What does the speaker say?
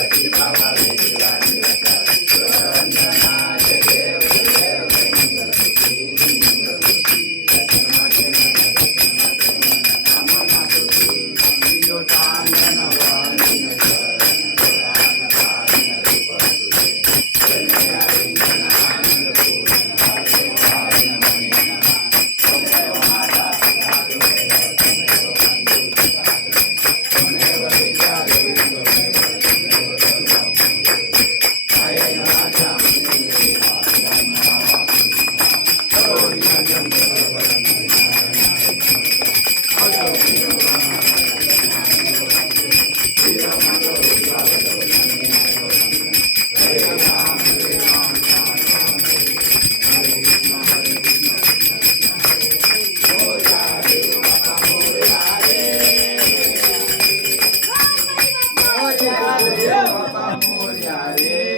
Obrigado. Yeah.